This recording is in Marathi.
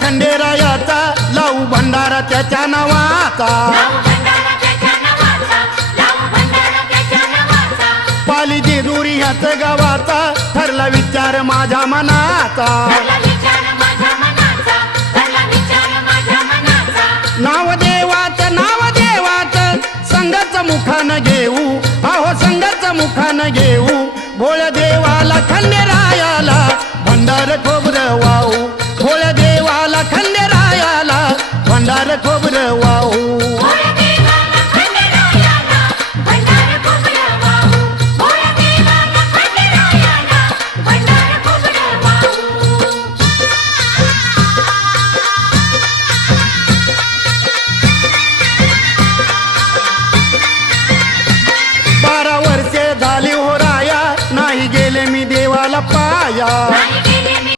खंडेरायाचा लावू भंडारा त्याच्या नावाचा पाली जेजुरी ह्याच गावाचा ठरला विचार माझ्या मनाचा नाव देवाचं संघाचं मुखानं घेऊ अहो संघाचं मुखानं घेऊ भोळ्या देवाला खंडेरायाला भंडार खोबरं वाहू भोळ्या देवाला खंडेरायाला भंडार खोबरं वाहू झाली हो राया नाही गेले मी देवाला पाया